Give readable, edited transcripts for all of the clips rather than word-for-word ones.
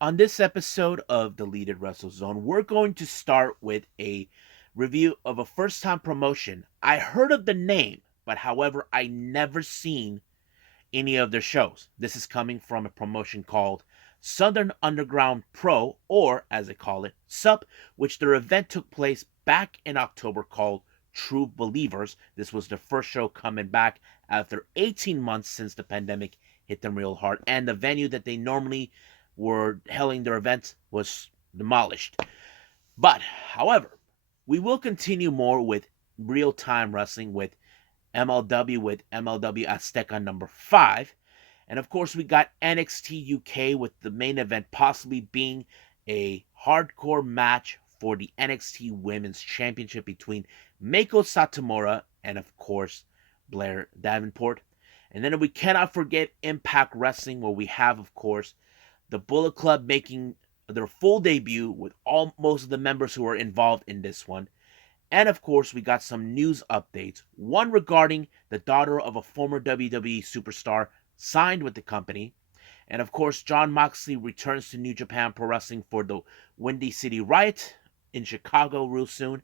On this episode of Deleted Wrestle Zone, we're going to start with a review of a first time promotion. I heard of the name, but however, I never seen any of their shows. This is coming from a promotion called Southern Underground Pro, or as they call it, SUP, which their event took place back in October called True Believers. This was their first show coming back after 18 months since the pandemic hit them real hard, and the venue that they normally were holding their events was demolished. But, however, we will continue more with real time wrestling with MLW AZTECA number 5. And of course, we got NXT UK with the main event possibly being a hardcore match for the NXT Women's Championship between Meiko Satomura and, of course, Blair Davenport. And then we cannot forget Impact Wrestling, where we have, of course, the Bullet Club making their full debut with most of the members who are involved in this one. And of course, we got some news updates. One regarding the daughter of a former WWE superstar signed with the company. And of course, Jon Moxley returns to New Japan Pro Wrestling for the Windy City Riot in Chicago real soon.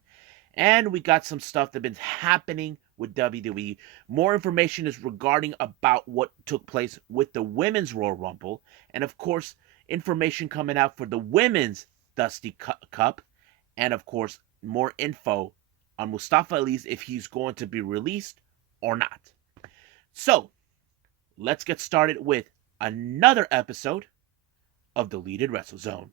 And we got some stuff that's been happening with WWE. More information is regarding about what took place with the Women's Royal Rumble. And of course, information coming out for the Women's Dusty Cup. And of course, more info on Mustafa Ali's if he's going to be released or not. So, let's get started with another episode of Deleted Wrestle Zone.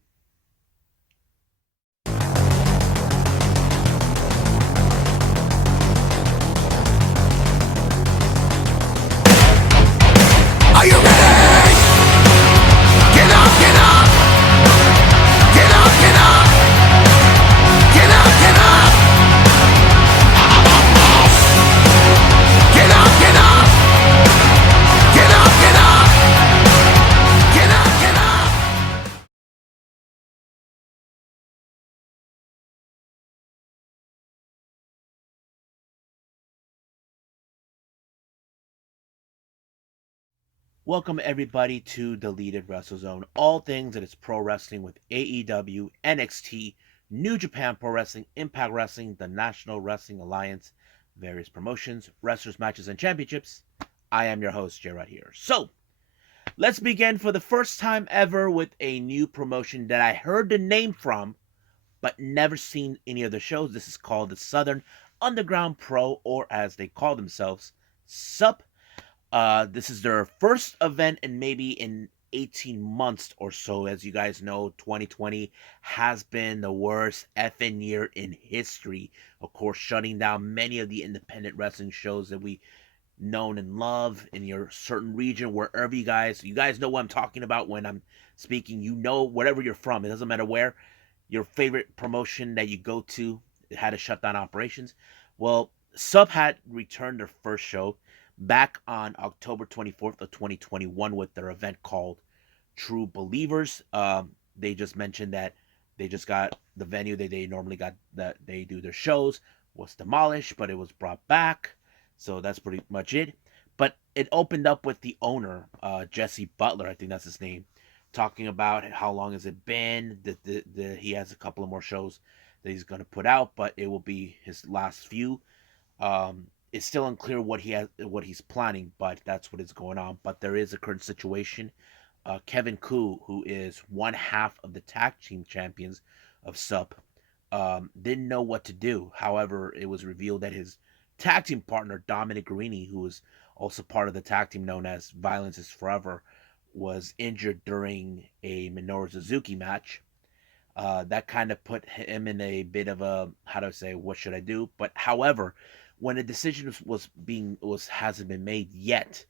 Are you ready? Get up, get up! Get up, get up! Get up, get up! Get up, get up! Get up, get up! Get up, get up! Welcome everybody to Deleted Wrestle Zone. All things that is pro wrestling with AEW, NXT, New Japan Pro Wrestling, Impact Wrestling, the National Wrestling Alliance, various promotions, wrestlers, matches, and championships. I am your host, Gerard here. So, let's begin for the first time ever with a new promotion that I heard the name from, but never seen any of the shows. This is called the Southern Underground Pro, or as they call themselves, SUP. This is their first event in maybe in 18 months or so. As you guys know, 2020 has been the worst effing year in history. Of course, shutting down many of the independent wrestling shows that we known and love in your certain region, wherever you guys know what I'm talking about when I'm speaking. You know, wherever you're from, it doesn't matter where your favorite promotion that you go to had to shut down operations. Well, Sub had returned their first show back on October 24th of 2021 with their event called True Believers. They just mentioned that they just got the venue that they normally got that they do their shows was demolished, but it was brought back. So that's pretty much it. But it opened up with the owner, Jesse Butler, I think that's his name, talking about how long has it been. He has a couple of more shows that he's going to put out, but it will be his last few. It's still unclear what he's planning, but that's what is going on. But there is a current situation. Kevin Koo, who is one half of the tag team champions of SUP, didn't know what to do. However, it was revealed that his tag team partner, Dominic Guarini, who was also part of the tag team known as Violence is Forever, was injured during a Minoru Suzuki match. That kind of put him in a bit of a, how do I say, what should I do? But however, when a decision hasn't been made yet,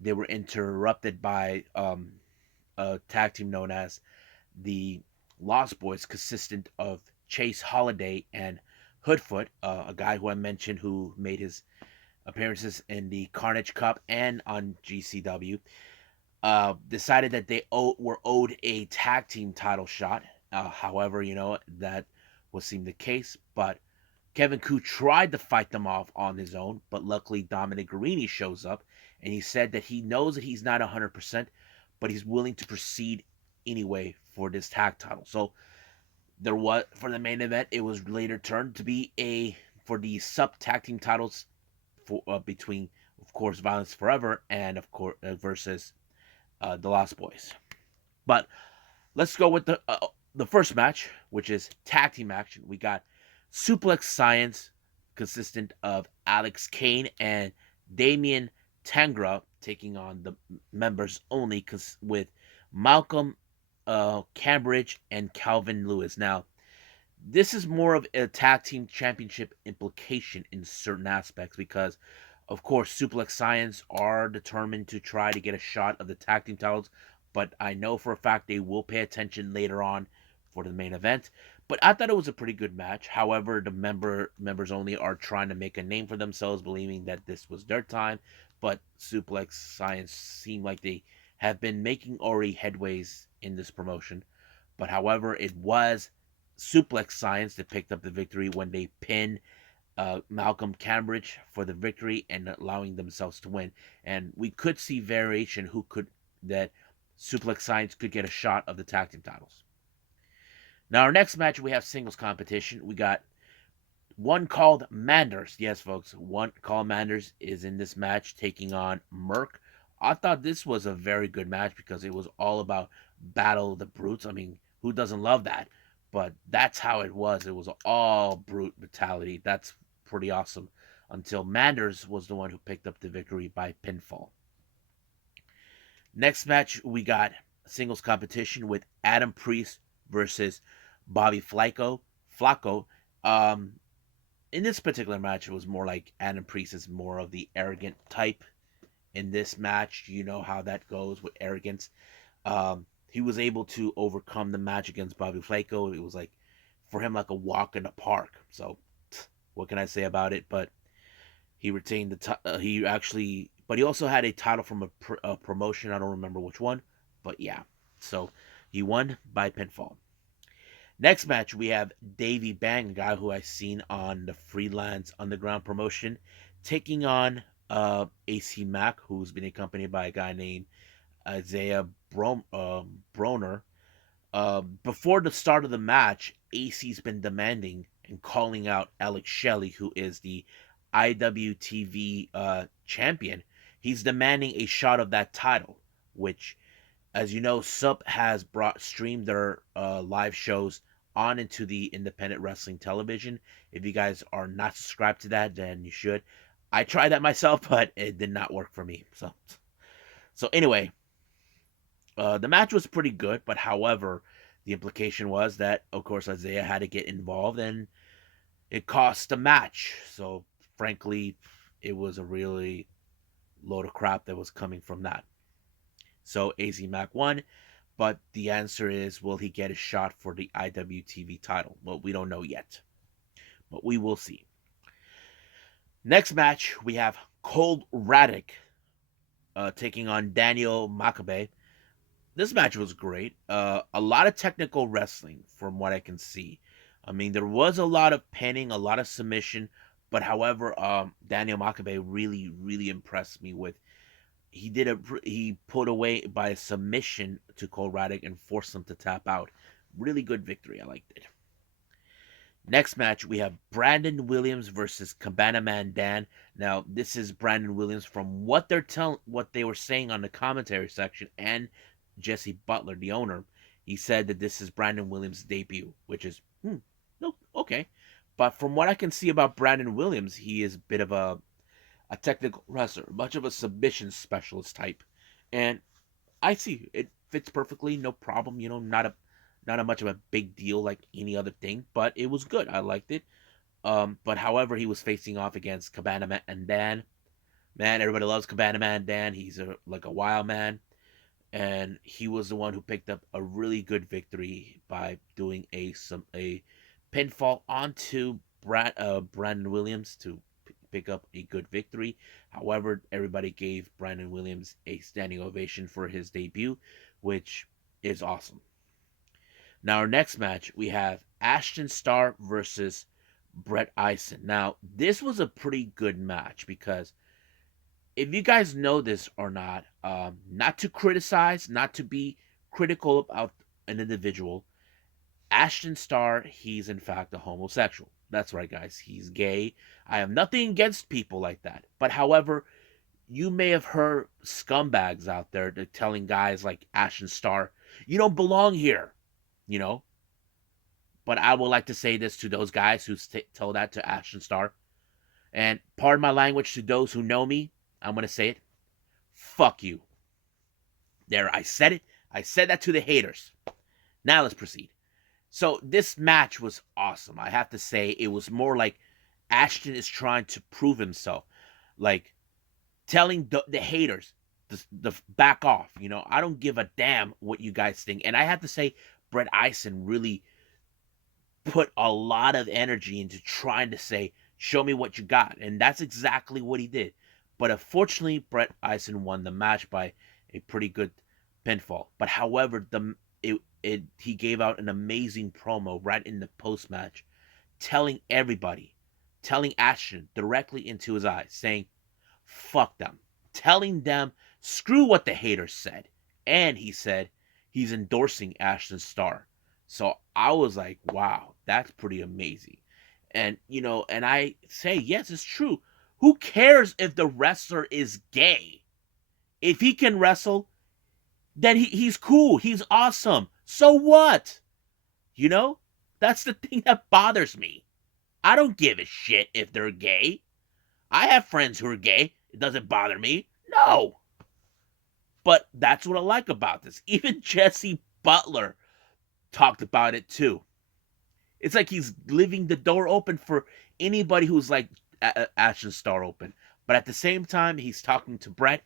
they were interrupted by a tag team known as the Lost Boys, consistent of Chase Holiday and Hoodfoot, a guy who I mentioned who made his appearances in the Carnage Cup and on GCW. Decided that they were owed a tag team title shot. However, that was seem the case, but Kevin Koo tried to fight them off on his own, but luckily Dominic Guarini shows up, and he said that he knows that he's not 100%, but he's willing to proceed anyway for this tag title. So there was, for the main event, it was later turned to be a for the SUP tag team titles for between, of course, Violence Forever and of course versus the Lost Boys. But let's go with the first match, which is tag team action. We got Suplex Science, consistent of Alex Kane and Damian Tangra, taking on the members only with Malcolm Cambridge and Calvin Lewis. Now, this is more of a tag team championship implication in certain aspects because, of course, Suplex Science are determined to try to get a shot of the tag team titles, but I know for a fact they will pay attention later on for the main event. But I thought it was a pretty good match. However, the members only are trying to make a name for themselves, believing that this was their time. But Suplex Science seem like they have been making already headways in this promotion. But however, it was Suplex Science that picked up the victory when they pinned Malcolm Cambridge for the victory and allowing themselves to win. And we could see variation who could that Suplex Science could get a shot of the tag team titles. Now, our next match, we have singles competition. We got one called Manders. Yes, folks, one called Manders is in this match taking on Merc. I thought this was a very good match because it was all about Battle of the Brutes. I mean, who doesn't love that? But that's how it was. It was all brute brutality. That's pretty awesome. Until Manders was the one who picked up the victory by pinfall. Next match, we got singles competition with Adam Priest versus Bobby Flacco. In this particular match, it was more like Adam Priest is more of the arrogant type. In this match, you know how that goes with arrogance. He was able to overcome the match against Bobby Flacco. It was like, for him, like a walk in the park. So, what can I say about it? But he retained but he also had a title from a promotion. I don't remember which one, but yeah. So, he won by pinfall. Next match, we have Davey Bang, a guy who I've seen on the Freelance Underground promotion, taking on AC Mack, who's been accompanied by a guy named Isaiah Broner. Before the start of the match, AC's been demanding and calling out Alex Shelley, who is the IWTV champion. He's demanding a shot of that title, which, as you know, SUP has streamed their live shows on into the independent wrestling television. If you guys are not subscribed to that, then you should. I tried that myself, but it did not work for me. So anyway, the match was pretty good, but however, the implication was that, of course, Isaiah had to get involved, and it cost the match. So frankly, it was a really load of crap that was coming from that. So AZ Mac won, but the answer is, will he get a shot for the IWTV title? Well, we don't know yet, but we will see. Next match, we have Cold Radic taking on Daniel Makabe. This match was great. A lot of technical wrestling from what I can see. I mean, there was a lot of pinning, a lot of submission, but however, Daniel Makabe really, really impressed me with. He put away by a submission to Cold Radic and forced him to tap out. Really good victory. I liked it. Next match, we have Brandon Williams versus Cabana Man Dan. Now, this is Brandon Williams from what they were saying on the commentary section, and Jesse Butler, the owner. He said that this is Brandon Williams' debut, which is no, okay. But from what I can see about Brandon Williams, he is a bit of a technical wrestler, much of a submission specialist type, and I see it fits perfectly, no problem. You know, not a much of a big deal like any other thing, but it was good. I liked it. But however, he was facing off against Cabana Man and Dan. Man, everybody loves Cabana Man Dan. He's like a wild man, and he was the one who picked up a really good victory by doing a pinfall onto Brandon Williams to pick up a good victory. However, everybody gave Brandon Williams a standing ovation for his debut, which is awesome. Now, our next match, we have Ashton Starr versus Brett Eisen. Now, this was a pretty good match because if you guys know this or not, not to criticize, not to be critical an individual. Ashton Starr, he's in fact a homosexual. That's right, guys. He's gay. I have nothing against people like that. But however, you may have heard scumbags out there telling guys like Ashton Starr, you don't belong here, you know? But I would like to say this to those guys who tell that to Ashton Starr. And pardon my language to those who know me, I'm going to say it. Fuck you. There, I said it. I said that to the haters. Now let's proceed. So this match was awesome. I have to say it was more like Ashton is trying to prove himself. Like telling the haters the back off. You know, I don't give a damn what you guys think. And I have to say, Brett Eisen really put a lot of energy into trying to say, show me what you got. And that's exactly what he did. But unfortunately, Brett Eisen won the match by a pretty good pinfall. But however, he gave out an amazing promo right in the post match, telling everybody, telling Ashton directly into his eyes, saying, fuck them. Telling them, screw what the haters said. And he said he's endorsing Ashton Starr. So I was like, wow, that's pretty amazing. And, you know, and I say, yes, it's true. Who cares if the wrestler is gay? If he can wrestle, then he's cool. He's awesome. So what? You know? That's the thing that bothers me. I don't give a shit if they're gay. I have friends who are gay. It doesn't bother me. No. But that's what I like about this. Even Jesse Butler talked about it too. It's like he's leaving the door open for anybody who's like Ashton Starr open. But at the same time, he's talking to Brett.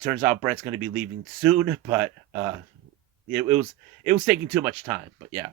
Turns out Brett's going to be leaving soon, but it was taking too much time. But yeah.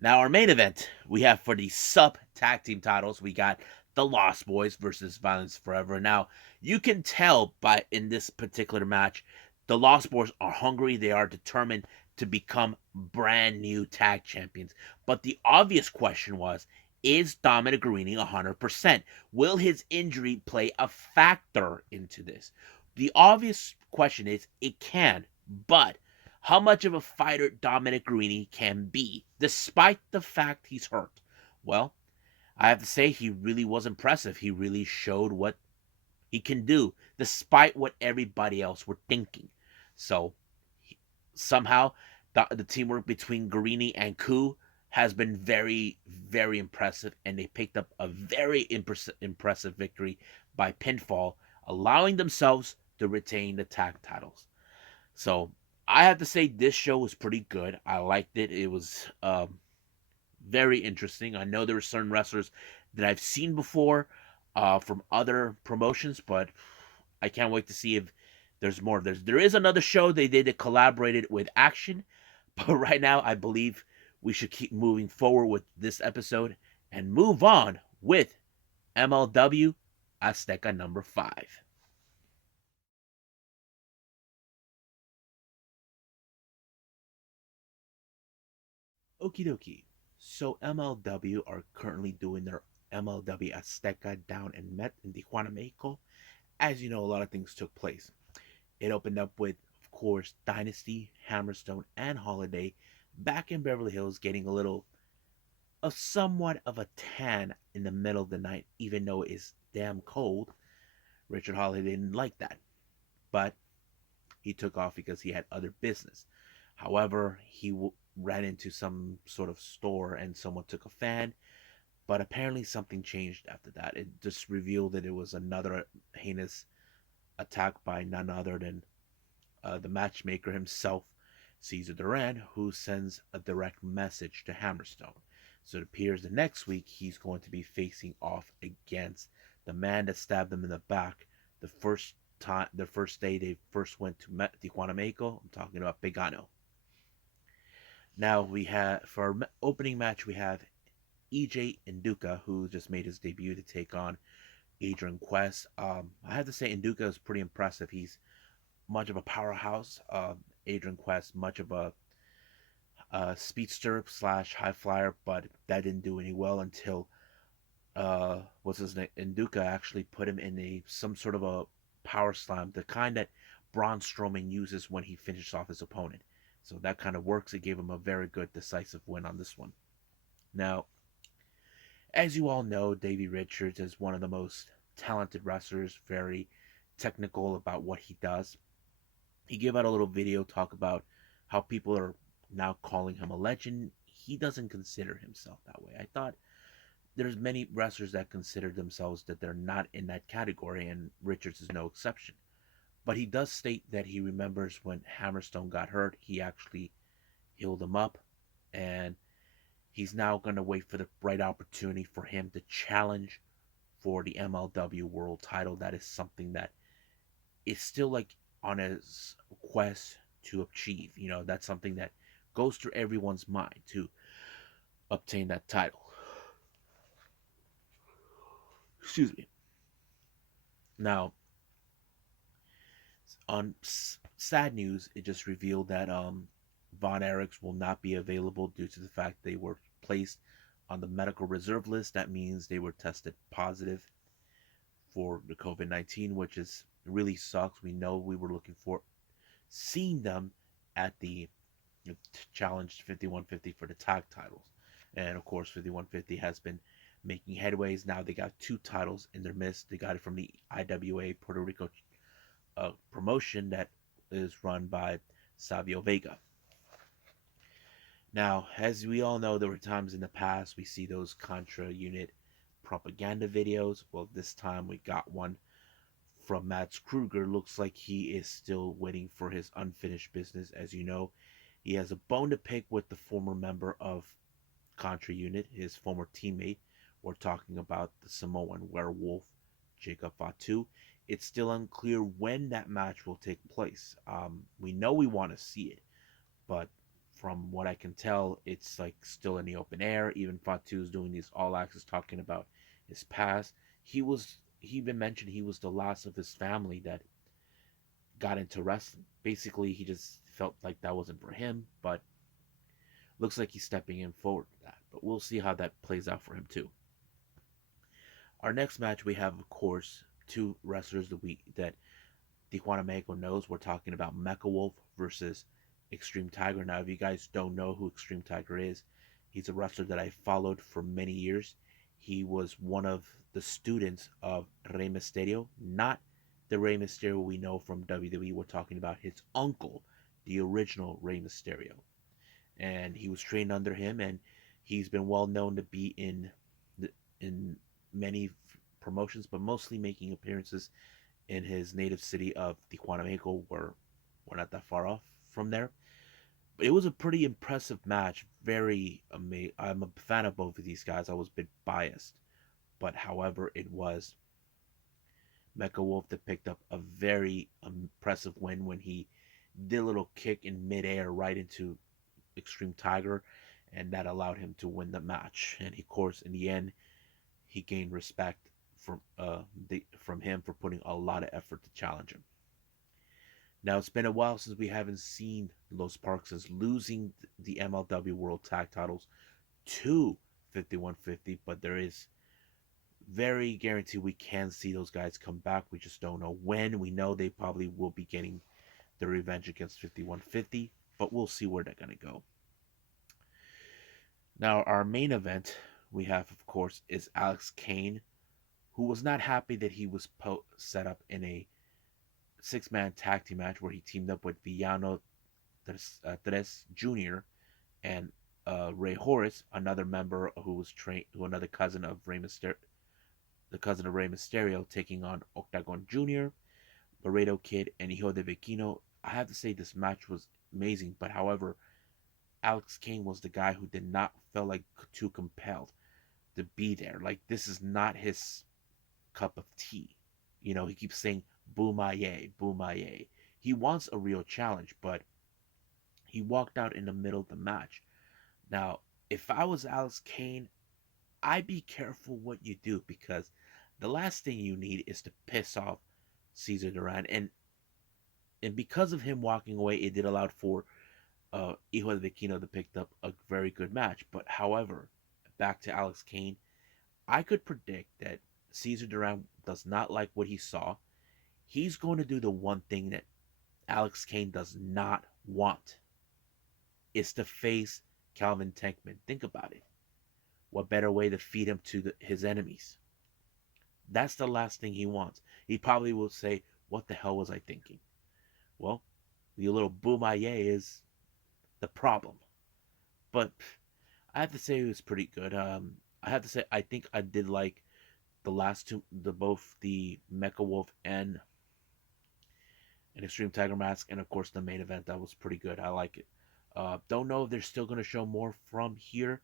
Now our main event we have for the SUP tag team titles, we got the Lost Boys versus Violence Forever. Now you can tell by in this particular match, the Lost Boys are hungry. They are determined to become brand new tag champions. But the obvious question was, is Dominic Garrini 100%? Will his injury play a factor into this? The obvious question is, it can, but how much of a fighter Dominic Garrini can be, despite the fact he's hurt? Well, I have to say he really was impressive. He really showed what he can do, despite what everybody else were thinking. So, somehow, the teamwork between Garrini and Ku has been very, very impressive, and they picked up a very impressive victory by pinfall, allowing themselves to retain the tag titles. So, I have to say this show was pretty good. I liked it. It was very interesting. I know there were certain wrestlers that I've seen before from other promotions, but I can't wait to see if there's more. There is another show they did that collaborated with Action, but right now I believe we should keep moving forward with this episode and move on with MLW AZTECA number 5. Okie dokie. So MLW are currently doing their MLW AZTECA down in Tijuana, Mexico. As you know, a lot of things took place. It opened up with, of course, Dynasty, Hammerstone, and Holiday back in Beverly Hills getting somewhat of a tan in the middle of the night, even though it is damn cold. Richard Holiday didn't like that, but he took off because he had other business. However, he ran into some sort of store and someone took a fan, but apparently something changed after that. It just revealed that it was another heinous attack by none other than the matchmaker himself, Cesar Duran, who sends a direct message to Hammerstone. So it appears the next week he's going to be facing off against the man that stabbed him in the back the first day they first went to Tijuana, Mexico. I'm talking about Pagano. Now we have, for our opening match, we have EJ Nduka, who just made his debut to take on Adrian Quest. I have to say Nduka is pretty impressive. He's much of a powerhouse. Adrian Quest, much of a speedster slash high flyer, but that didn't do any well until what's his name? Nduka actually put him in some sort of a power slam, the kind that Braun Strowman uses when he finishes off his opponent. So that kind of works. It gave him a very good decisive win on this one. Now, as you all know, Davey Richards is one of the most talented wrestlers, very technical about what he does. He gave out a little video talk about how people are now calling him a legend. He doesn't consider himself that way. I thought there's many wrestlers that consider themselves that they're not in that category, and Richards is no exception. But he does state that he remembers when Hammerstone got hurt, he actually healed him up, and he's now going to wait for the right opportunity for him to challenge for the MLW world title. That is something that is still like on his quest to achieve. That's something that goes through everyone's mind to obtain that title. Excuse me. Now, on sad news, it just revealed that Von Erichs will not be available due to the fact they were placed on the medical reserve list. That means they were tested positive for the COVID-19, which is really sucks. We know we were looking for seeing them at the challenge 5150 for the tag titles. And of course, 5150 has been making headways. Now they got two titles in their midst. They got it from the IWA Puerto Rico promotion that is run by Savio Vega. Now, as we all know, there were times in the past we see those Contra unit propaganda videos. Well, this time we got one from Mads Kruger. Looks like he is still waiting for his unfinished business. As you know, he has a bone to pick with the former member of Contra unit, his former teammate. We're talking about the Samoan werewolf, Jacob Fatu. It's still unclear when that match will take place. We know we want to see it, but from what I can tell, it's like still in the open air. Even Fatu is doing these all access talking about his past. He even mentioned he was the last of his family that got into wrestling. Basically, he just felt like that wasn't for him, but looks like he's stepping in forward to that. But we'll see how that plays out for him too. Our next match we have, of course, two wrestlers that Tijuana Mexico knows. We're talking about Mecha Wolf versus Extreme Tiger. Now, if you guys don't know who Extreme Tiger is, he's a wrestler that I followed for many years. He was one of the students of Rey Mysterio, not the Rey Mysterio we know from WWE. We're talking about his uncle, the original Rey Mysterio. And he was trained under him, and he's been well known to be in many promotions, but mostly making appearances in his native city of Tijuana, Mexico, where we're not that far off from there. But it was a pretty impressive match. Very amazing. I'm a fan of both of these guys. I was a bit biased, but however, it was Mecha Wolf that picked up a very impressive win when he did a little kick in midair right into Extreme Tiger, and that allowed him to win the match. And of course, in the end, he gained respect from him for putting a lot of effort to challenge him. Now, it's been a while since we haven't seen Los Parks losing the MLW World Tag Titles to 5150, but there is very guaranteed we can see those guys come back. We just don't know when. We know they probably will be getting their revenge against 5150, but we'll see where they're going to go. Now, our main event we have, of course, is Alex Kane, who was not happy that he was set up in a six-man tag team match where he teamed up with Villano Tres Jr. and Ray Horace, another member another cousin of Rey Mysterio, the cousin of Rey Mysterio, taking on Octagon Jr., Laredo Kid, and Hijo de Vecino. I have to say this match was amazing, but however, Alex Kane was the guy who did not feel like too compelled to be there. Like, this is not his cup of tea. He keeps saying Boomaye, Boomaye. He wants a real challenge, but he walked out in the middle of the match. Now, if I was Alex Kane, I'd be careful what you do, because the last thing you need is to piss off Cesar Duran. And because of him walking away, it did allow for Hijo de Vecino to pick up a very good match. But however, back to Alex Kane, I could predict that Cesar Duran does not like what he saw. He's going to do the one thing that Alex Kane does not want. is to face Calvin Tankman. Think about it. What better way to feed him to his enemies? That's the last thing he wants. He probably will say, "What the hell was I thinking?" Well, the little Boomaye is the problem. But I have to say it was pretty good. I have to say I think I did like the last two, the both the Mecha Wolf and an Extreme Tiger Mask, and of course the main event. That was pretty good. I like it. Don't know if they're still gonna show more from here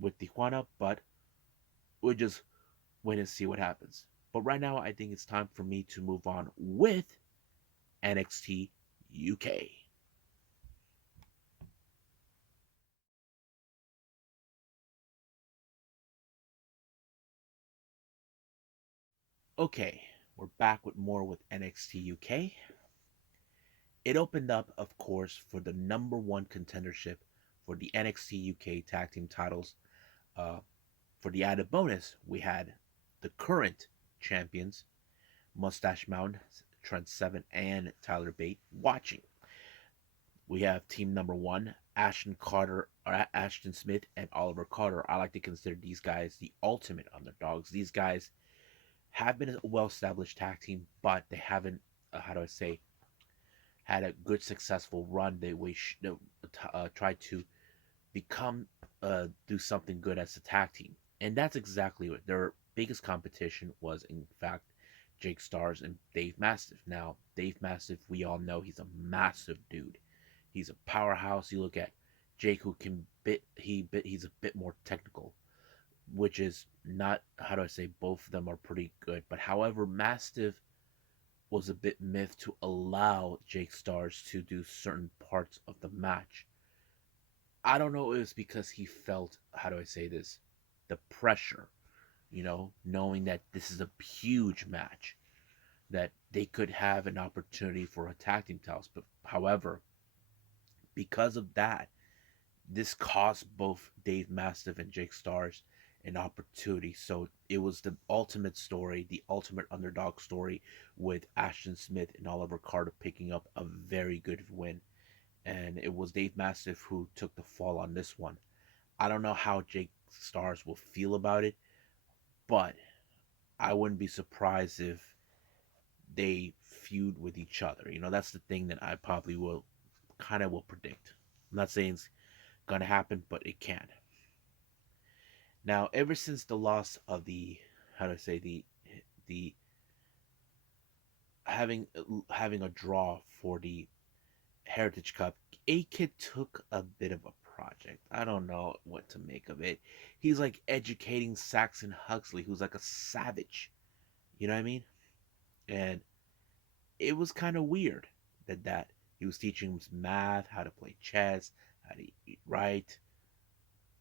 with Tijuana, but we'll just wait and see what happens. But right now, I think it's time for me to move on with NXT UK. Okay, we're back with more with NXT UK. It opened up, of course, for the number one contendership for the NXT UK tag team titles. Uh, for the added bonus, we had the current champions, Mustache Mountain, Trent Seven, and Tyler Bate watching. We have team number one, Ashton Carter, or Ashton Smith, and Oliver Carter. I like to consider these guys the ultimate underdogs. These guys have been a well-established tag team, but they haven't, how do I say, had a good successful run. They wish tried to become do something good as a tag team, and that's exactly what their biggest competition was. In fact, Jake Stars and Dave Mastiff. Now, Dave Mastiff, we all know he's a massive dude. He's a powerhouse. You look at Jake, who can he's a bit more technical, which is not, how do I say, both of them are pretty good. But however, Mastiff was a bit miffed to allow Jake Stars to do certain parts of the match. I don't know if it was because he felt, how do I say this, the pressure, knowing that this is a huge match, that they could have an opportunity for a tag team titles. But however, because of that, this cost both Dave Mastiff and Jake Stars an opportunity. So it was the ultimate story, the ultimate underdog story, with Ashton Smith and Oliver Carter picking up a very good win. And it was Dave Mastiff who took the fall on this one. I don't know how Jake Stars will feel about it, but I wouldn't be surprised if they feud with each other. That's the thing that I probably will kind of will predict. I'm not saying it's gonna happen, but it can. Now, ever since the loss of the, how do I say, the having a draw for the Heritage Cup, A Kid took a bit of a project. I don't know what to make of it. He's like educating Saxon Huxley, who's like a savage. You know what I mean? And it was kind of weird that he was teaching him math, how to play chess, how to eat right.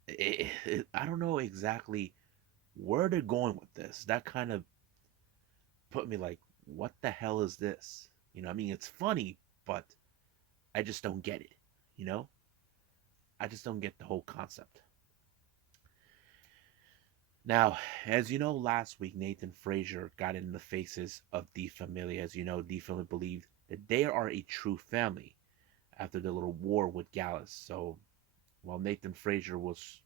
I don't know exactly where they're going with this. That kind of put me like, what the hell is this? I mean, it's funny, but I just don't get it. You know, I just don't get the whole concept. Now, as you know, last week Nathan Frazier got in the faces of D Familia. As you know, D Familia believe that they are a true family after the little war with Gallus. So while Nathan Frazier was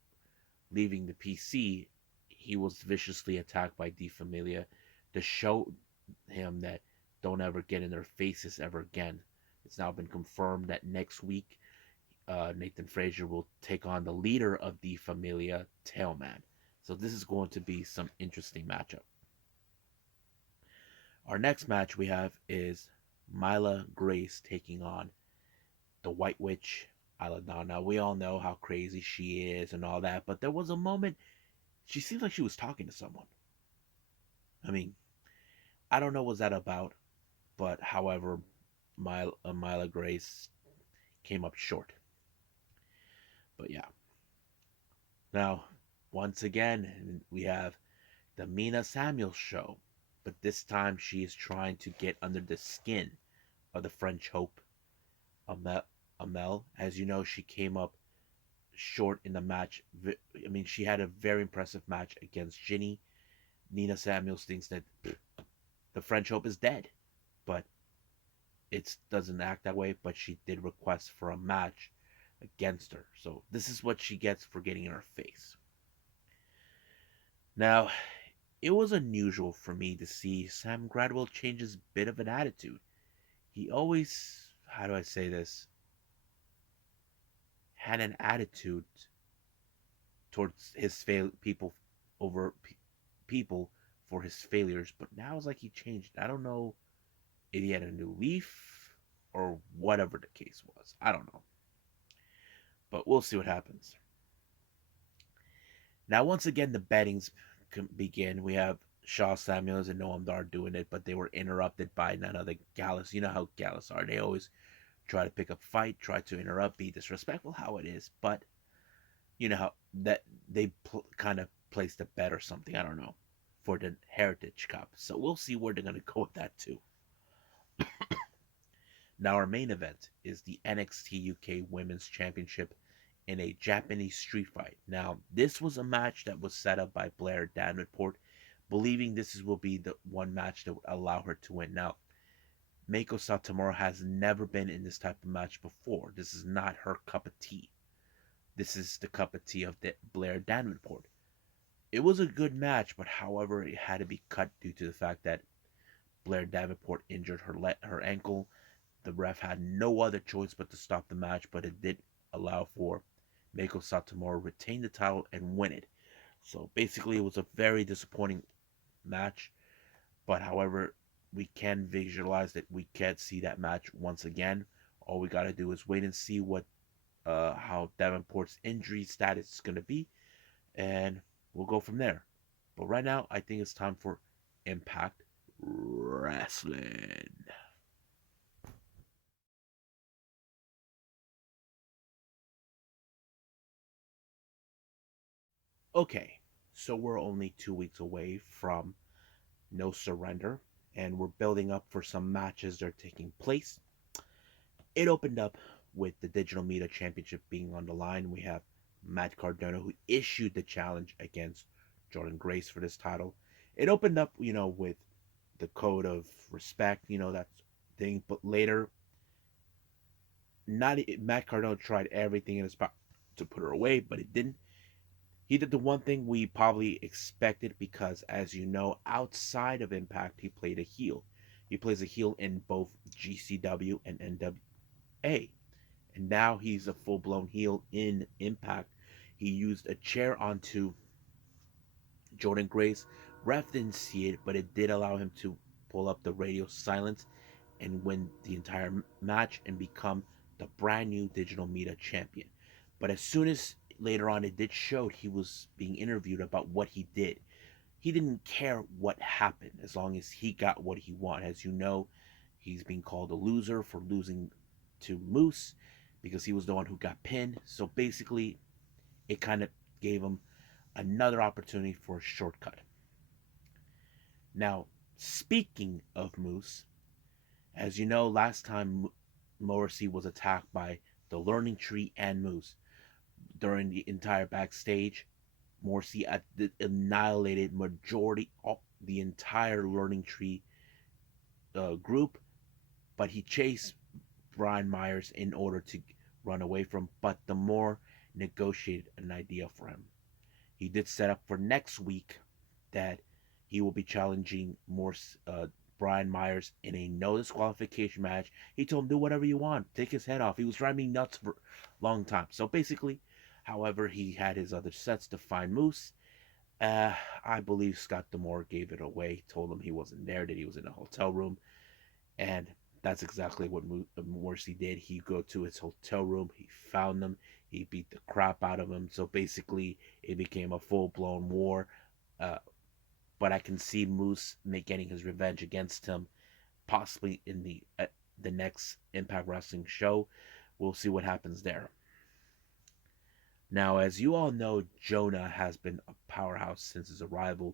leaving the PC, he was viciously attacked by D Familia to show him that don't ever get in their faces ever again. It's now been confirmed that next week Nathan Frazier will take on the leader of the Familia, Tailman. So this is going to be some interesting matchup. Our next match we have is Myla Grace taking on the White Witch, Isla Dawn. Now we all know how crazy she is and all that, but there was a moment she seemed like she was talking to someone. I mean, I don't know what that about, but however, Myla Grace came up short. But yeah. Now, once again, we have the Mina Samuels show, but this time she is trying to get under the skin of the French Hope, Amel. As you know, she came up short in the match. I mean, she had a very impressive match against Ginny. Nina Samuels thinks that the French Hope is dead, but it doesn't act that way. But she did request for a match against her. So this is what she gets for getting in her face. Now, it was unusual for me to see Sam Gradwell change his bit of an attitude. He always, how do I say this, had an attitude towards his people over people for his failures, but now it's like he changed. I don't know if he had a new leaf or whatever the case was. I don't know, but we'll see what happens. Now, once again, the bettings begin. We have Shaw Samuels and Noam Dar doing it, but they were interrupted by none other Gallus. You know how Gallus are. They always try to pick up fight, try to interrupt, be disrespectful, how it is. But you know how that they kind of placed a bet or something. I don't know for the Heritage Cup. So we'll see where they're gonna go with that too. Now our main event is the NXT UK Women's Championship in a Japanese street fight. Now this was a match that was set up by Blair Davenport, believing will be the one match that would allow her to win. Now Meiko Satomura has never been in this type of match before. This is not her cup of tea. This is the cup of tea of the Blair Davenport. It was a good match, but however, it had to be cut due to the fact that Blair Davenport injured her ankle. The ref had no other choice but to stop the match, but it did allow for Meiko Satomura retain the title and win it. So basically, it was a very disappointing match. But however, we can visualize that we can't see that match once again. All we gotta do is wait and see what how Davenport's injury status is gonna be, and we'll go from there. But right now, I think it's time for Impact Wrestling. Okay, so we're only 2 weeks away from No Surrender, and we're building up for some matches that are taking place. It opened up with the Digital Media Championship being on the line. We have Matt Cardona, who issued the challenge against Jordan Grace for this title. It opened up, with the code of respect, that thing. But later, not Matt Cardona tried everything in his power to put her away, but it didn't. He did the one thing we probably expected because, as you know, outside of Impact, he played a heel. He plays a heel in both GCW and NWA. And now he's a full blown heel in Impact. He used a chair onto Jordan Grace. Ref didn't see it, but it did allow him to pull up the radio silence and win the entire match and become the brand new Digital Media champion. But as soon as later on it did show he was being interviewed about what he did, he didn't care what happened as long as he got what he wanted. As you know, he's being called a loser for losing to Moose because he was the one who got pinned. So basically, it kind of gave him another opportunity for a shortcut. Now, speaking of Moose, as you know, last time Morrissey was attacked by the Learning Tree and Moose. During the entire backstage, Morrissey annihilated majority of the entire Learning Tree group, but he chased Brian Myers in order to run away from, but the more negotiated an idea for him. He did set up for next week that he will be challenging Brian Myers in a no disqualification match. He told him, do whatever you want, take his head off. He was driving me nuts for a long time. So basically, however, he had his other sets to find Moose. I believe Scott D'Amore gave it away, told him he wasn't there, that he was in a hotel room, and that's exactly what Morrissey did. He go to his hotel room, he found them, he beat the crap out of him. So basically, it became a full blown war. Uh, but I can see Moose getting his revenge against him, possibly in the next Impact Wrestling show. We'll see what happens there. Now, as you all know, Jonah has been a powerhouse since his arrival,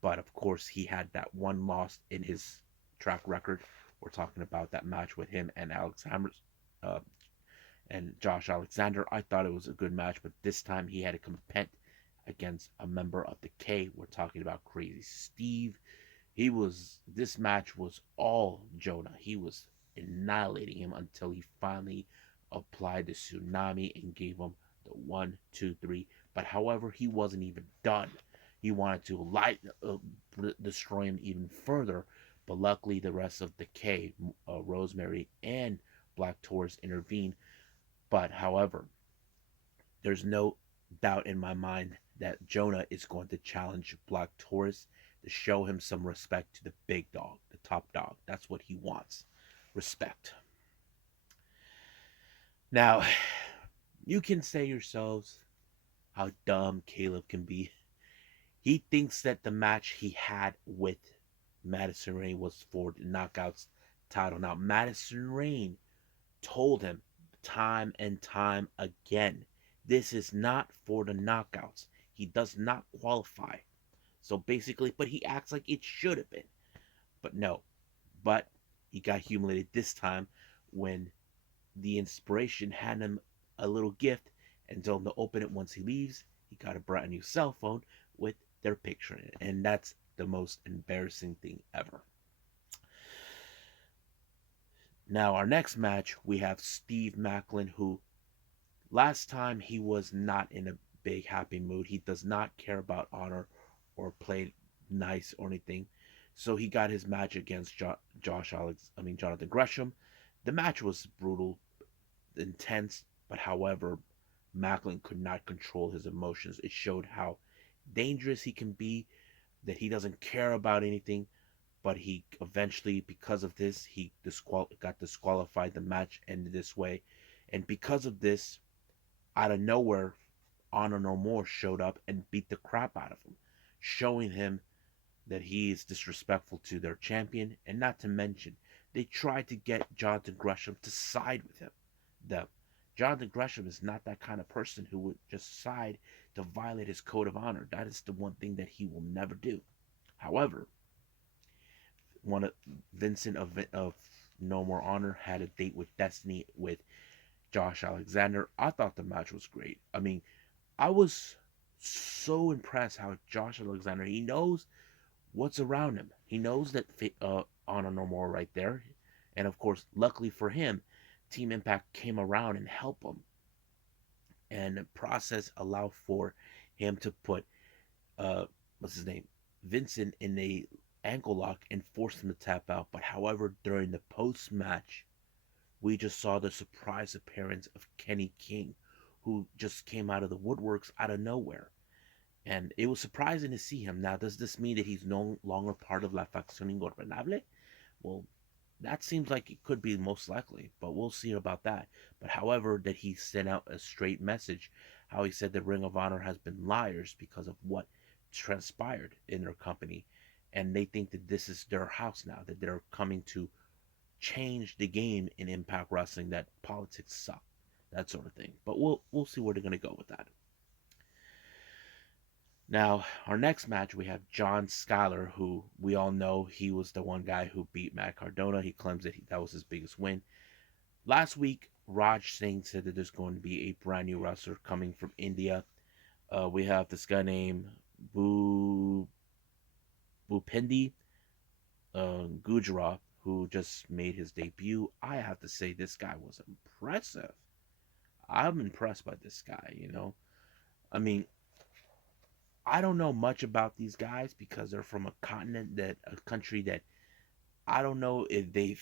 but of course, he had that one loss in his track record. We're talking about that match with him and uh, and Josh Alexander. I thought it was a good match, but this time he had to compete against a member of the K. We're talking about Crazy Steve. This match was all Jonah. He was annihilating him until he finally applied the tsunami and gave him the 1, 2, 3. But however, he wasn't even done. He wanted to destroy him even further. But luckily, the rest of the K, Rosemary and Black Taurus intervened. But however, there's no doubt in my mind that Jonah is going to challenge Black Taurus to show him some respect to the big dog, the top dog. That's what he wants. Respect. Now, you can say yourselves how dumb Caleb can be. He thinks that the match he had with Madison Rain was for the Knockouts title. Now, Madison Rain told him time and time again, this is not for the Knockouts. He does not qualify. So basically, but he acts like it should have been. But no. But he got humiliated this time when the inspiration handed him a little gift and told him to open it once he leaves. He got a brand new cell phone with their picture in it. And that's the most embarrassing thing ever. Now, our next match, we have Steve Macklin, who last time he was not in a big happy mood. He does not care about honor or play nice or anything. So he got his match against Jonathan Gresham. The match was brutal, intense, but however, Macklin could not control his emotions. It showed how dangerous he can be, that he doesn't care about anything, but he eventually, because of this, he got disqualified. The match ended this way. And because of this, out of nowhere, Honor No More showed up and beat the crap out of him, showing him that he is disrespectful to their champion. And not to mention, they tried to get Jonathan Gresham to side with him. Jonathan Gresham is not that kind of person who would just side to violate his code of honor. That is the one thing that he will never do. However, one of Vincent of No More Honor had a date with Destiny with Josh Alexander. I thought the match was great. I mean, I was so impressed how Josh Alexander, he knows what's around him. He knows that Honor No More right there. And of course, luckily for him, Team Impact came around and helped him. And the process allowed for him to put, what's his name, Vincent in a ankle lock and force him to tap out. But however, during the post-match, we just saw the surprise appearance of Kenny King, who just came out of the woodworks out of nowhere. And it was surprising to see him. Now, does this mean that he's no longer part of La Facción Ingobernable? Well, that seems like it could be most likely, but we'll see about that. But however, that he sent out a straight message, how he said that Ring of Honor has been liars because of what transpired in their company. And they think that this is their house now, that they're coming to change the game in Impact Wrestling, that politics suck, that sort of thing. But we'll see where they're going to go with that. Now, our next match, we have John Skyler, who we all know he was the one guy who beat Matt Cardona. He claims that that was his biggest win. Last week, Raj Singh said that there's going to be a brand new wrestler coming from India. We have this guy named Bhupendi Gujarat, who just made his debut. I have to say, this guy was impressive. I'm impressed by this guy, you know. I mean, I don't know much about these guys because they're from a country that I don't know if they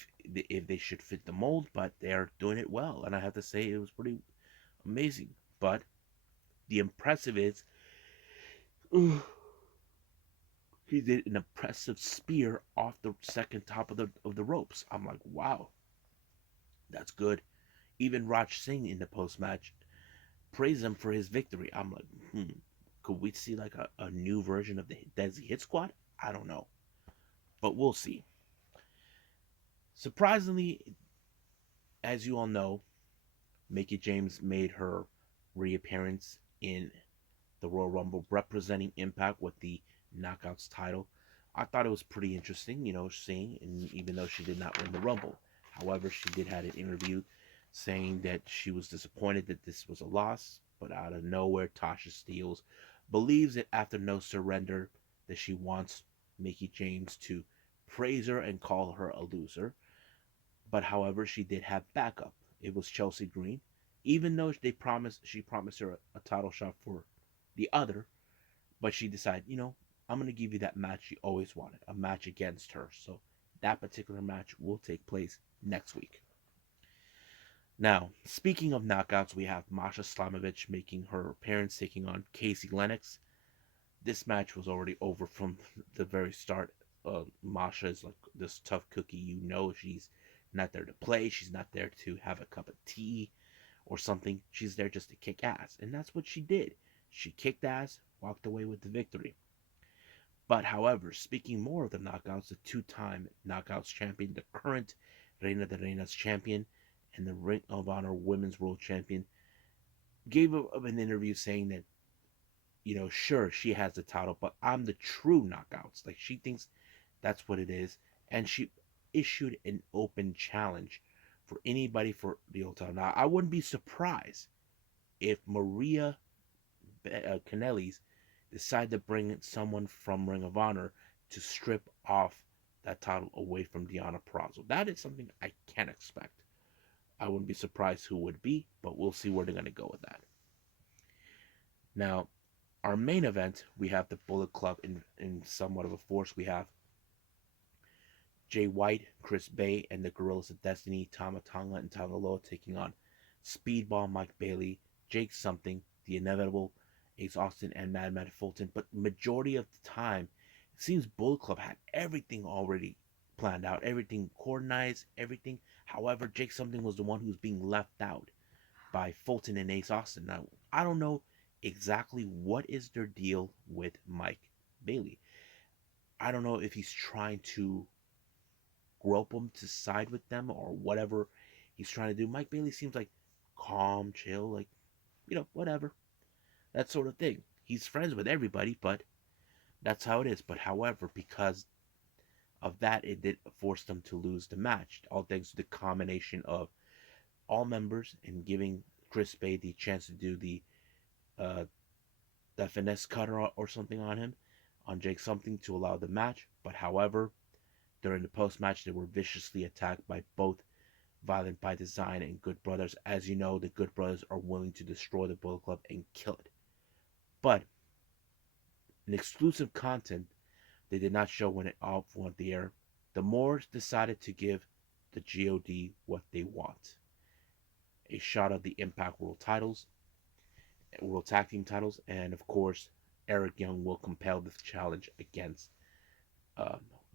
should fit the mold, but they're doing it well, and I have to say it was pretty amazing. But the impressive is he did an impressive spear off the second top of the ropes. I'm like, wow, that's good. Even Raj Singh in the post match praised him for his victory. I'm like, could we see like a new version of the Desi Hit Squad? I don't know, but we'll see. Surprisingly, as you all know, Mickie James made her reappearance in the Royal Rumble representing Impact with the Knockouts title. I thought it was pretty interesting, you know, seeing, and even though she did not win the Rumble. However, she did have an interview saying that she was disappointed that this was a loss, but out of nowhere, Tasha Steelz believes that after No Surrender, that she wants Mickie James to praise her and call her a loser. But however, she did have backup. It was Chelsea Green, even though she promised her a title shot for the other, but she decided, I'm gonna give you that match she always wanted, a match against her. So that particular match will take place next week. Now, speaking of knockouts, we have Masha Slamovich making her appearance, taking on Casey Lennox. This match was already over from the very start. Masha is like this tough cookie. She's not there to play. She's not there to have a cup of tea or something. She's there just to kick ass. And that's what she did. She kicked ass, walked away with the victory. But however, speaking more of the knockouts, the two-time knockouts champion, the current Reina de Reinas champion, and the Ring of Honor Women's World Champion, gave an interview saying that, sure, she has the title, but I'm the true knockouts. Like, she thinks that's what it is. And she issued an open challenge for anybody for the old title. Now, I wouldn't be surprised if Maria Kanellis decide to bring someone from Ring of Honor to strip off that title away from Deonna Purrazzo. That is something I can expect. I wouldn't be surprised who would be, but we'll see where they're going to go with that. Now, our main event, we have the Bullet Club in somewhat of a force. We have Jay White, Chris Bay, and the Gorillas of Destiny, Tama Tonga and Tangaloa taking on Speedball Mike Bailey, Jake Something, The Inevitable, Ace Austin, and Madman Fulton. But majority of the time, it seems Bullet Club had everything already planned out, everything coordinated, everything. However, Jake Something was the one who was being left out by Fulton and Ace Austin. Now, I don't know exactly what is their deal with Mike Bailey. I don't know if he's trying to grope them to side with them or whatever he's trying to do. Mike Bailey seems like calm, chill, like, whatever. That sort of thing. He's friends with everybody, but that's how it is. But however, because of that, it did force them to lose the match. All thanks to the combination of all members and giving Chris Bay the chance to do the finesse cutter or something on him, on Jake Something, to allow the match. But however, during the post-match, they were viciously attacked by both Violent by Design and Good Brothers. As you know, the Good Brothers are willing to destroy the Bullet Club and kill it. But in exclusive content they did not show when it all went the air, the Moors decided to give the GOD what they want. A shot of the Impact World titles, World Tag Team titles, and of course, Eric Young will compel the challenge against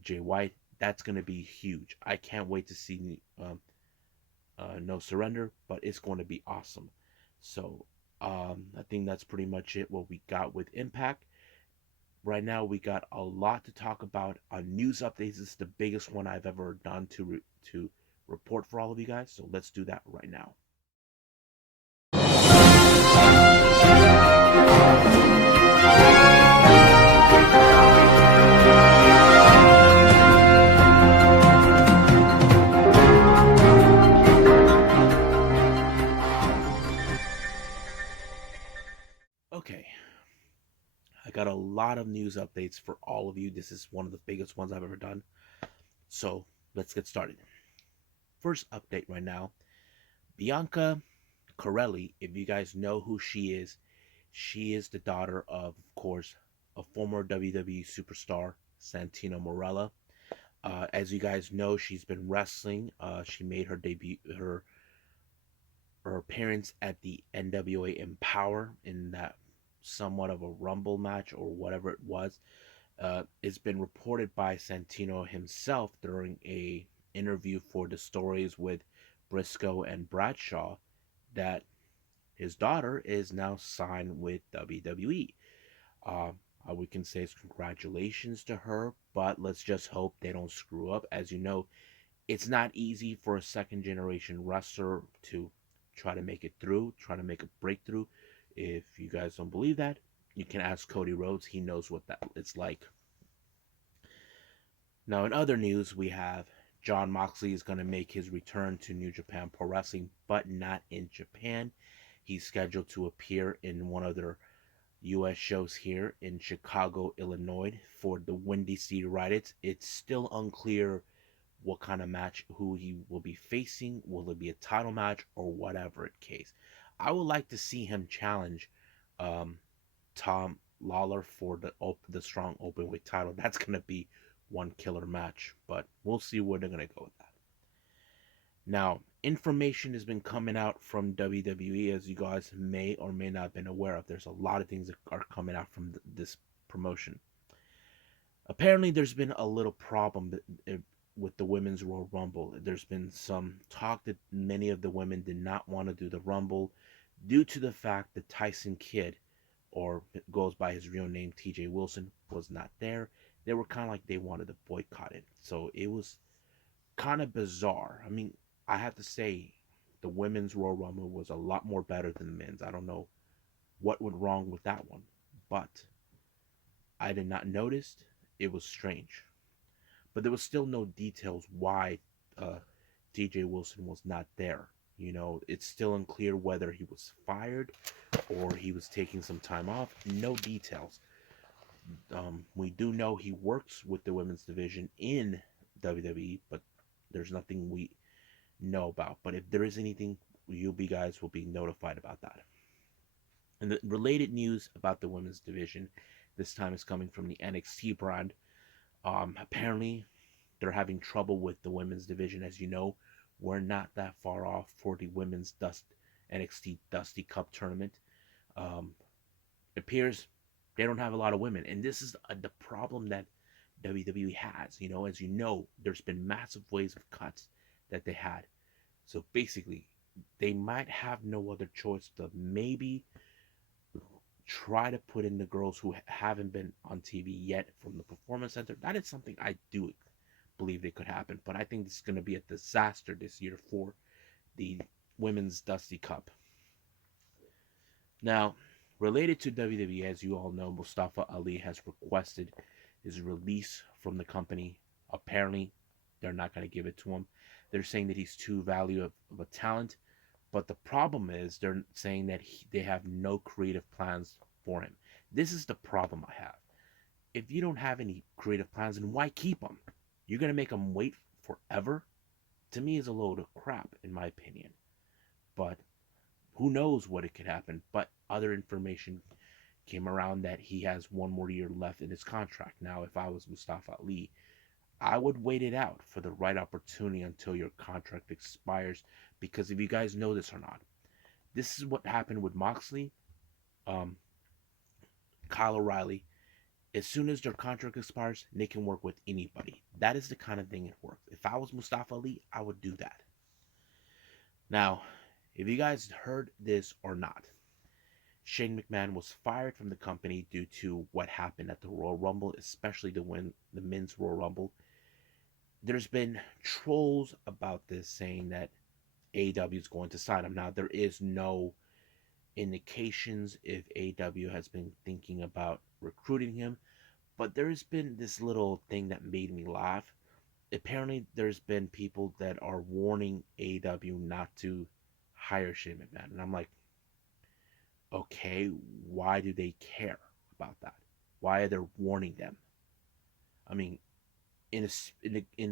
Jay White. That's going to be huge. I can't wait to see No Surrender, but it's going to be awesome. So I think that's pretty much it, what we got with Impact. Right now, we got a lot to talk about on news updates. This is the biggest one I've ever done to report for all of you guys. So let's do that right now. Okay, I got a lot of news updates for all of you. This is one of the biggest ones I've ever done. So let's get started. First update right now, Bianca Corelli, if you guys know who she is the daughter of course, a former WWE superstar, Santino Marella. As you guys know, she's been wrestling. She made her debut, her appearance at the NWA Empower in that somewhat of a Rumble match or whatever it was. It's been reported by Santino himself during a interview for the Stories with Briscoe and Bradshaw that his daughter is now signed with WWE. We can say it's congratulations to her, but let's just hope they don't screw up. As you know, it's not easy for a second generation wrestler to try to make it through, try to make a breakthrough. If you guys don't believe that, you can ask Cody Rhodes. He knows what that it's like. Now, in other news, we have Jon Moxley is going to make his return to New Japan Pro Wrestling, but not in Japan. He's scheduled to appear in one of their U.S. shows here in Chicago, Illinois for the Windy City Riots. It's still unclear what kind of match, who he will be facing. Will it be a title match or whatever it case? I would like to see him challenge um, Tom Lawler for the strong openweight title. That's gonna be one killer match, but we'll see where they're gonna go with that. Now, information has been coming out from WWE, as you guys may or may not have been aware of. There's a lot of things that are coming out from this promotion. Apparently, there's been a little problem with the women's Royal Rumble. There's been some talk that many of the women did not want to do the Rumble due to the fact that Tyson Kidd, or goes by his real name TJ Wilson, was not there. They were kind of like they wanted to boycott it. So it was kind of bizarre. I mean, I have to say, the women's Royal Rumble was a lot more better than the men's. I don't know what went wrong with that one, but I did not notice. It was strange, but there was still no details why TJ Wilson was not there. You know, it's still unclear whether he was fired or he was taking some time off. No details. We do know he works with the women's division in WWE, but there's nothing we know about. But if there is anything, you guys will be notified about that. And the related news about the women's division this time is coming from the NXT brand. Apparently, they're having trouble with the women's division. As you know, we're not that far off for the women's NXT Dusty Cup tournament. It appears they don't have a lot of women, and this is the problem that WWE has. You know, as you know, there's been massive waves of cuts that they had. So basically, they might have no other choice to maybe try to put in the girls who haven't been on TV yet from the Performance Center. That is something I do believe they could happen, but I think this is going to be a disaster this year for the Women's Dusty Cup. Now, related to WWE, as you all know, Mustafa Ali has requested his release from the company. Apparently, they're not going to give it to him. They're saying that he's too valuable of a talent, but the problem is they're saying that they have no creative plans for him. This is the problem I have. If you don't have any creative plans, then why keep him? You're going to make him wait forever? To me, is a load of crap, in my opinion. But who knows what it could happen. But other information came around that he has one more year left in his contract. Now, if I was Mustafa Ali, I would wait it out for the right opportunity until your contract expires. Because if you guys know this or not, this is what happened with Moxley, Kyle O'Reilly. As soon as their contract expires, they can work with anybody. That is the kind of thing it works. If I was Mustafa Ali, I would do that. Now, if you guys heard this or not, Shane McMahon was fired from the company due to what happened at the Royal Rumble, especially the men's Royal Rumble. There's been trolls about this saying that AEW is going to sign him. Now, there is no indications if AEW has been thinking about recruiting him, but there's been this little thing that made me laugh. Apparently, there's been people that are warning AEW not to hire Shane McMahon, and I'm like, okay, why do they care about that? Why are they warning them? I mean, in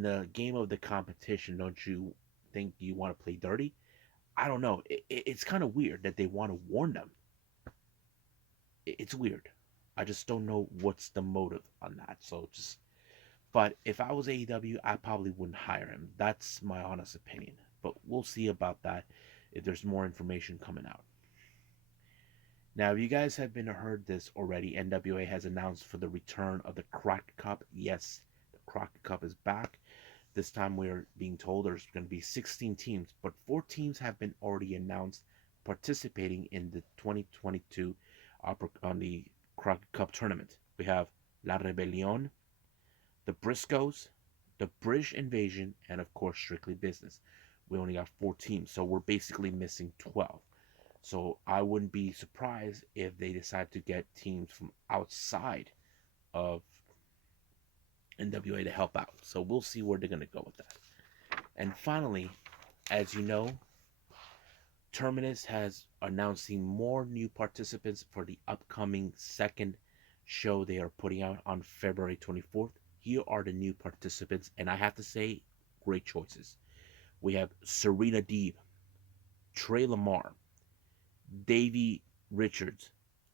the game of the competition, don't you think you want to play dirty? I don't know. It's kind of weird that they want to warn them. It's weird. I just don't know what's the motive on that. So just, but if I was AEW, I probably wouldn't hire him. That's my honest opinion. But we'll see about that if there's more information coming out. Now, if you guys have been heard this already, NWA has announced for the return of the Crockett Cup. Yes, the Crockett Cup is back. This time we're being told there's going to be 16 teams, but 4 teams have been already announced participating in the 2022 on the Crockett Cup tournament. We have La Rebellion, the Briscoes, the British Invasion, and of course Strictly Business. We only got 4 teams, so we're basically missing 12. So I wouldn't be surprised if they decide to get teams from outside of NWA to help out. So we'll see where they're going to go with that. And finally, as you know, Terminus has announcing more new participants for the upcoming second show they are putting out on February 24th. Here are the new participants, and I have to say, great choices. We have Serena Deeb, Trey Lamar, Davey Richards,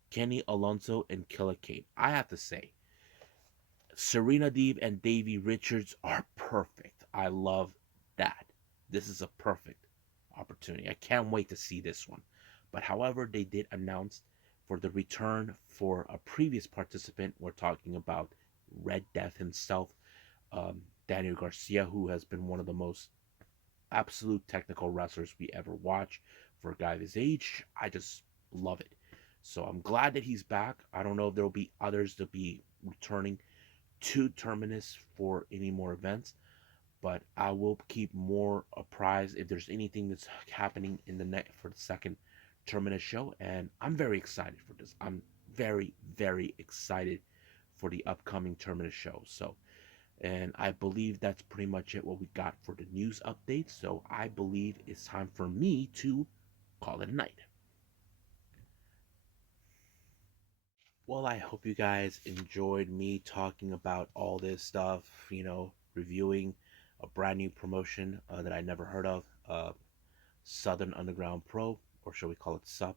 Kenny Alonso, and Killer Kane. I have to say, Serena Deeb and Davey Richards are perfect. I love that. This is a perfect opportunity. I can't wait to see this one. But however, they did announce for the return for a previous participant. We're talking about Red Death himself, Daniel Garcia, who has been one of the most absolute technical wrestlers we ever watch for a guy of his age. I just love it. So I'm glad that he's back. I don't know if there will be others to be returning to Terminus for any more events, but I will keep more apprised if there's anything that's happening in the net for the second Terminus show. And I'm very excited for this. I'm very, very excited for the upcoming Terminus show. So, and I believe that's pretty much it what we got for the news update. So I believe it's time for me to call it a night. Well, I hope you guys enjoyed me talking about all this stuff, reviewing a brand new promotion that I never heard of, Southern Underground Pro, or shall we call it SUP.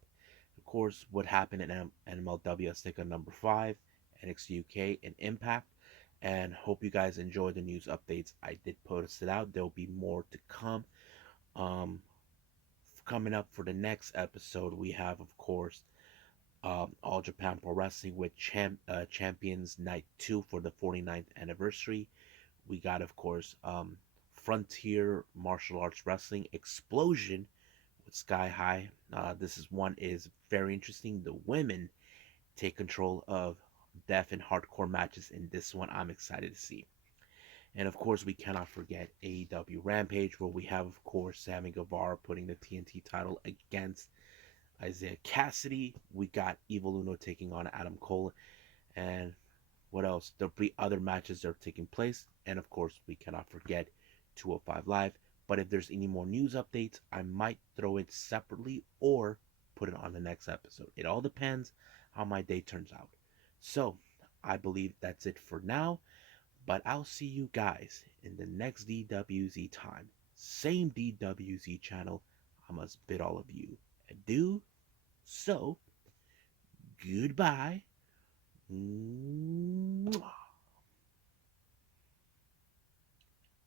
Of course, what happened in MLW AZTECA number 5, NXT UK, and Impact. And hope you guys enjoyed the news updates. I did post it out. There'll be more to come. Um, Coming up for the next episode, we have, of course, All Japan Pro Wrestling with Champions Night 2 for the 49th anniversary. We got, of course, Frontier Martial Arts Wrestling Explosion with Sky High. This one is very interesting. The women take control of death and hardcore matches in this one. I'm excited to see. And of course, we cannot forget AEW Rampage, where we have, of course, Sammy Guevara putting the TNT title against Isaiah Cassidy. We got Evil Uno taking on Adam Cole. And what else? There'll be other matches that are taking place. And of course, we cannot forget 205 Live. But if there's any more news updates, I might throw it separately or put it on the next episode. It all depends how my day turns out. So, I believe that's it for now. But I'll see you guys in the next DWZ time. Same DWZ channel. I must bid all of you adieu. So, goodbye.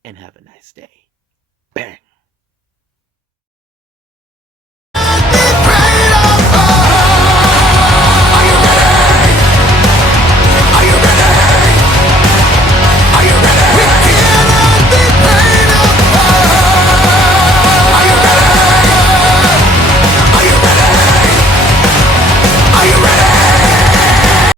And have a nice day.